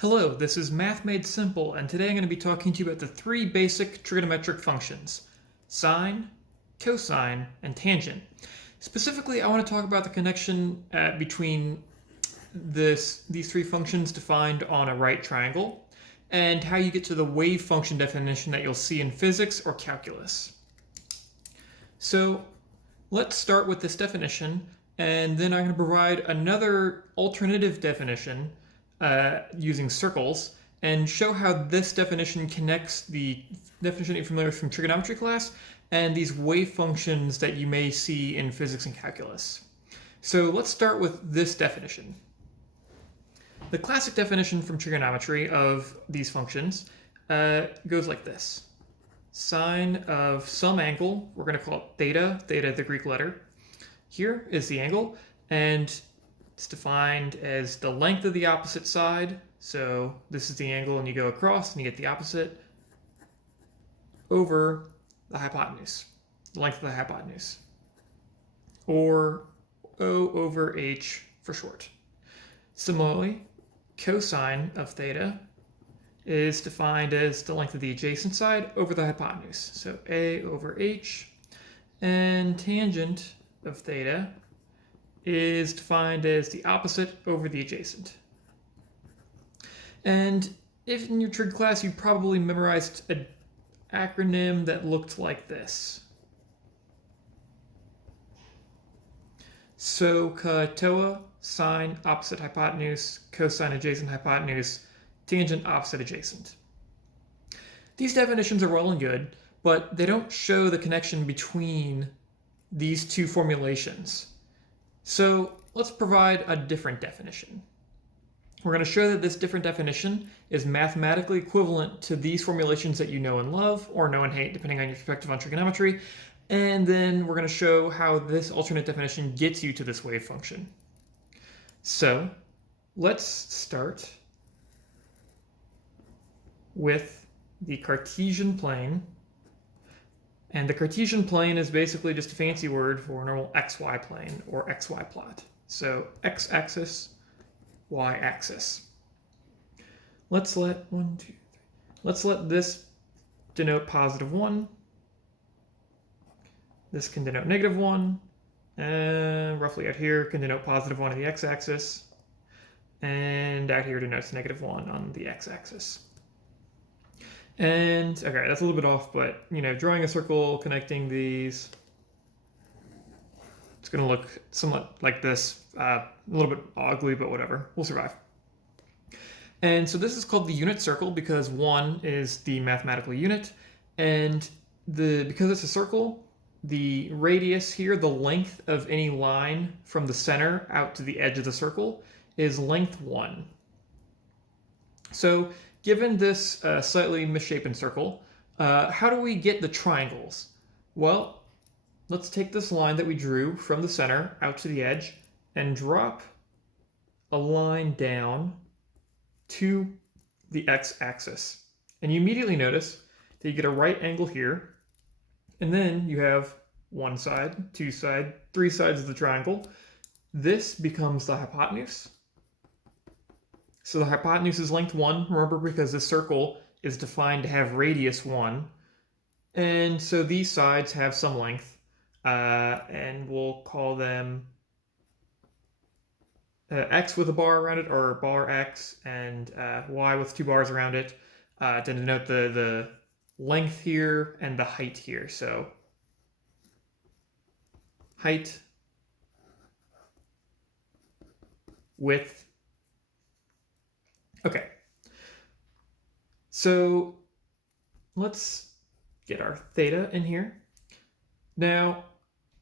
Hello, this is Math Made Simple, and today I'm going to be talking to you about the three basic trigonometric functions: sine, cosine, and tangent. Specifically, I want to talk about the connection between these three functions defined on a right triangle, and how you get to the wave function definition that you'll see in physics or calculus. So let's start with this definition, and then I'm going to provide another alternative definition using circles, and show how this definition connects the definition you're familiar with from trigonometry class and these wave functions that you may see in physics and calculus. So let's start with this definition. The classic definition from trigonometry of these functions goes like this. Sine of some angle, we're going to call it theta, theta the Greek letter. Here is the angle, and it's defined as the length of the opposite side. So this is the angle, and you go across and you get the opposite over the hypotenuse, the length of the hypotenuse, or O over H for short. Similarly, cosine of theta is defined as the length of the adjacent side over the hypotenuse, so A over H, and tangent of theta is defined as the opposite over the adjacent. And if in your trig class you probably memorized an acronym that looked like this. SOH-CAH-TOA, sine opposite hypotenuse, cosine adjacent hypotenuse, tangent opposite adjacent. These definitions are well and good, but they don't show the connection between these two formulations. So let's provide a different definition. We're going to show that this different definition is mathematically equivalent to these formulations that you know and love, or know and hate, depending on your perspective on trigonometry. And then we're going to show how this alternate definition gets you to this wave function. So let's start with the Cartesian plane. And the Cartesian plane is basically just a fancy word for a normal xy plane or xy plot. So x-axis, y-axis. Let's let this denote positive 1. This can denote negative 1. And roughly out here can denote positive 1 on the x-axis. And out here denotes negative 1 on the x-axis. And, okay, that's a little bit off, but, drawing a circle, connecting these, it's going to look somewhat like this, a little bit ugly, but whatever, we'll survive. And so this is called the unit circle because 1 is the mathematical unit, and because it's a circle, the radius here, the length of any line from the center out to the edge of the circle, is length 1. So given this slightly misshapen circle, how do we get the triangles? Well, let's take this line that we drew from the center out to the edge and drop a line down to the x-axis. And you immediately notice that you get a right angle here, and then you have one side, two side, three sides of the triangle. This becomes the hypotenuse. So the hypotenuse is length 1, remember, because this circle is defined to have radius 1. And so these sides have some length, and we'll call them x with a bar around it, or bar x, and y with 2 bars around it, to denote the length here and the height here. So height, width. Okay, so let's get our theta in here. Now,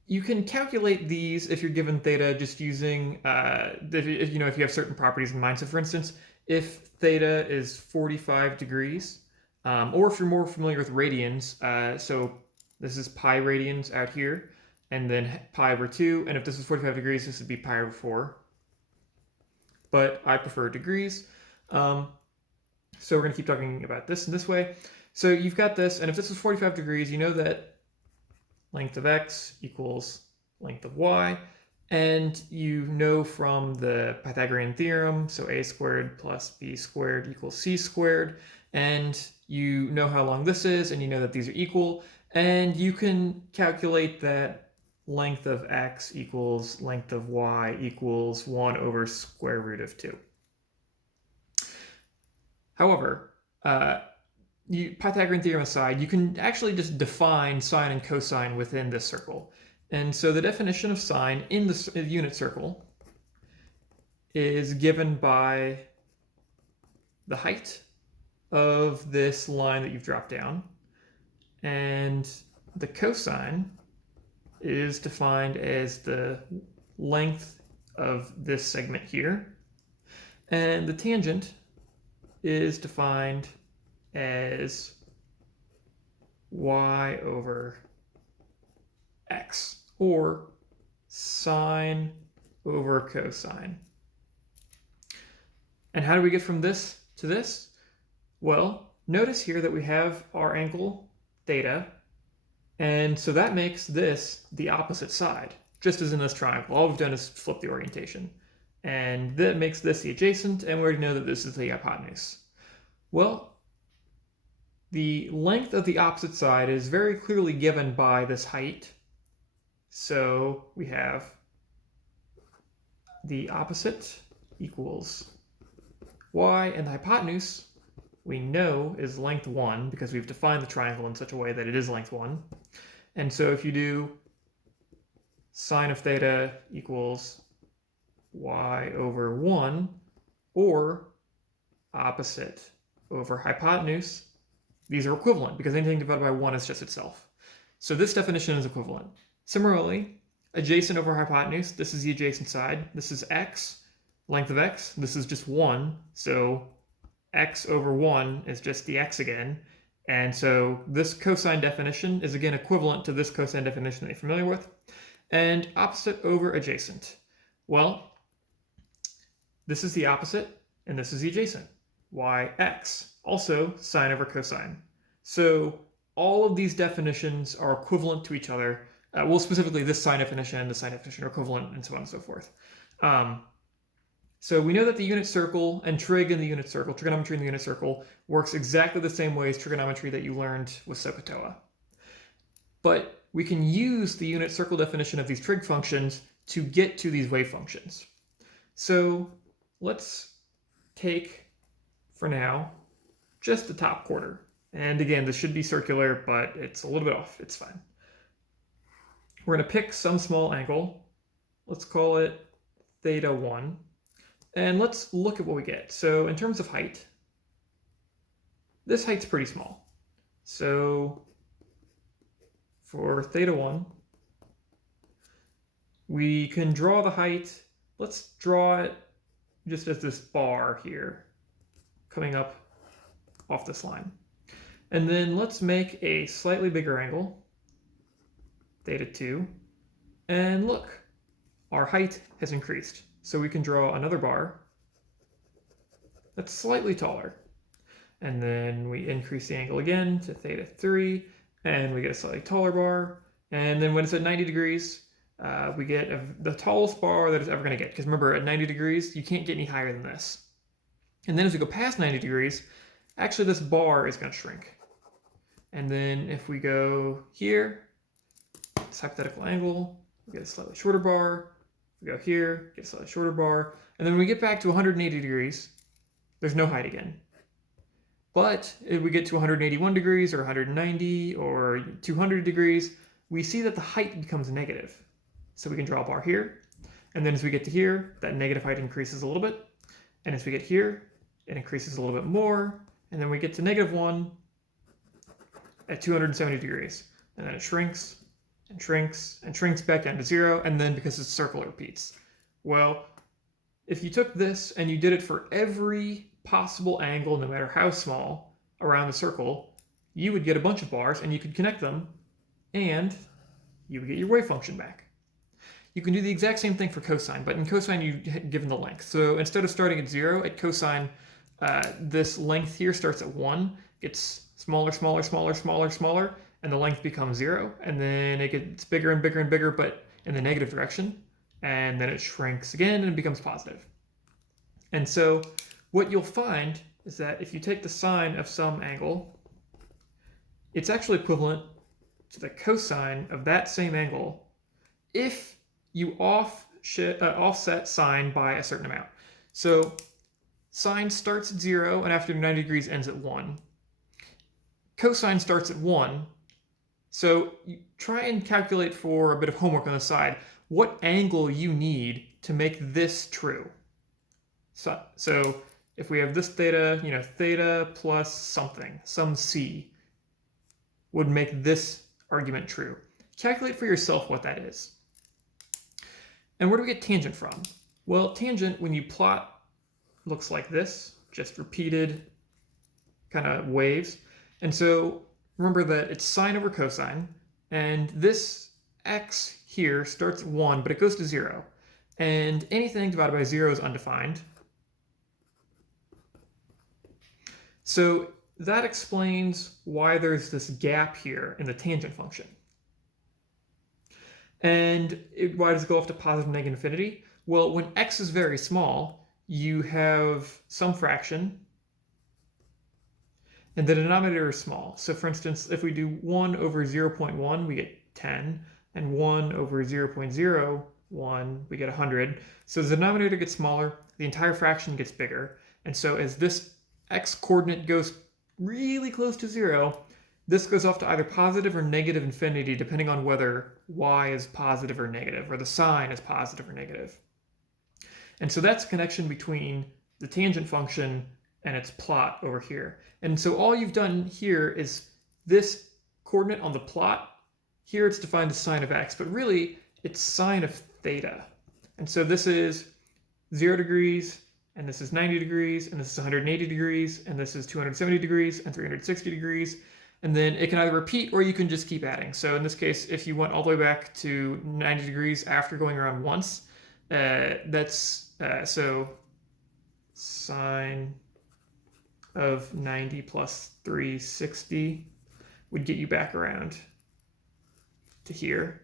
you can calculate these if you're given theta just using, if you have certain properties in mind. So for instance, if theta is 45 degrees, or if you're more familiar with radians, so this is pi radians out here, and then pi over 2, and if this is 45 degrees, this would be pi over 4. But I prefer degrees. So we're going to keep talking about this in this way. So you've got this, and if this is 45 degrees, you know that length of x equals length of y, And you know from the Pythagorean theorem, so a squared plus b squared equals c squared, and you know how long this is, and you know that these are equal, and you can calculate that length of x equals length of y equals 1 over square root of 2. However, Pythagorean theorem aside, you can actually just define sine and cosine within this circle. And so the definition of sine in the unit circle is given by the height of this line that you've dropped down. And the cosine is defined as the length of this segment here. And the tangent is defined as y over x, or sine over cosine. And how do we get from this to this? Well, notice here that we have our angle theta, and so that makes this the opposite side, just as in this triangle. All we've done is flip the orientation. And that makes this the adjacent, and we already know that this is the hypotenuse. Well, the length of the opposite side is very clearly given by this height. So we have the opposite equals y, and the hypotenuse we know is length 1 because we've defined the triangle in such a way that it is length 1. And so if you do sine of theta equals y over 1, or opposite over hypotenuse, these are equivalent because anything divided by 1 is just itself. So this definition is equivalent. Similarly, adjacent over hypotenuse, this is the adjacent side. This is x, length of x. This is just 1, so x over 1 is just the x again. And so this cosine definition is again equivalent to this cosine definition that you're familiar with. And opposite over adjacent. Well, this is the opposite, and this is the adjacent. Yx, also sine over cosine. So all of these definitions are equivalent to each other. Well, specifically this sine definition and the sine definition are equivalent, and so on and so forth. So we know that the unit circle and trig in the unit circle, trigonometry in the unit circle, works exactly the same way as trigonometry that you learned with SOH-CAH-TOA. But we can use the unit circle definition of these trig functions to get to these wave functions. So let's take, for now, just the top quarter. And again, this should be circular, but it's a little bit off. It's fine. We're going to pick some small angle. Let's call it theta 1. And let's look at what we get. So in terms of height, this height's pretty small. So for theta 1, we can draw the height. Let's draw it just as this bar here coming up off this line. And then let's make a slightly bigger angle, theta 2, and look, our height has increased. So we can draw another bar that's slightly taller. And then we increase the angle again to theta 3, and we get a slightly taller bar. And then when it's at 90 degrees, we get the tallest bar that it's ever going to get. Because remember, at 90 degrees, you can't get any higher than this. And then as we go past 90 degrees, actually this bar is going to shrink. And then if we go here, this hypothetical angle, we get a slightly shorter bar. We go here, get a slightly shorter bar. And then when we get back to 180 degrees, there's no height again. But if we get to 181 degrees or 190 or 200 degrees, we see that the height becomes negative. So we can draw a bar here. And then as we get to here, that negative height increases a little bit. And as we get here, it increases a little bit more. And then we get to -1 at 270 degrees. And then it shrinks and shrinks and shrinks back down to 0. And then because it's a circle, it repeats. Well, if you took this and you did it for every possible angle, no matter how small, around the circle, you would get a bunch of bars and you could connect them and you would get your wave function back. You can do the exact same thing for cosine, but in cosine you given the length. So instead of starting at 0, at cosine, this length here starts at 1, gets smaller, smaller, smaller, smaller, smaller, and the length becomes 0, and then it gets bigger and bigger and bigger, but in the negative direction. and then it shrinks again and becomes positive. And so what you'll find is that if you take the sine of some angle, it's actually equivalent to the cosine of that same angle if you offset sine by a certain amount. So sine starts at 0 and after 90 degrees ends at 1. Cosine starts at 1. So you try and calculate, for a bit of homework on the side, what angle you need to make this true. So if we have this theta, theta plus something, some c, would make this argument true. Calculate for yourself what that is. And where do we get tangent from? Well, tangent, when you plot, looks like this, just repeated kind of waves. And so remember that it's sine over cosine, and this x here starts at 1, but it goes to 0. And anything divided by 0 is undefined. So that explains why there's this gap here in the tangent function. And why does it go off to positive, negative, infinity? Well, when x is very small, you have some fraction, and the denominator is small. So for instance, if we do 1 over 0.1, we get 10, and 1 over 0.01, we get 100. So the denominator gets smaller, the entire fraction gets bigger. And so as this x coordinate goes really close to 0, this goes off to either positive or negative infinity, depending on whether y is positive or negative, or the sine is positive or negative. And so that's a connection between the tangent function and its plot over here. And so all you've done here is this coordinate on the plot. Here it's defined as sine of x, but really it's sine of theta. And so this is 0 degrees, and this is 90 degrees, and this is 180 degrees, and this is 270 degrees, and 360 degrees. And then it can either repeat or you can just keep adding. So in this case, if you went all the way back to 90 degrees after going around once, so sine of 90 plus 360 would get you back around to here,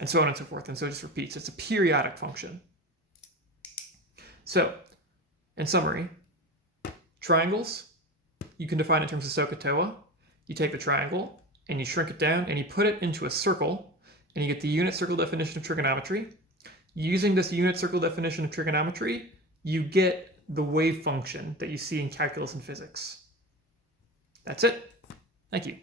and so on and so forth. And so it just repeats. It's a periodic function. So, in summary, triangles, you can define in terms of SOH-CAH-TOA. You take the triangle and you shrink it down and you put it into a circle, and you get the unit circle definition of trigonometry. Using this unit circle definition of trigonometry, you get the wave function that you see in calculus and physics. That's it. Thank you.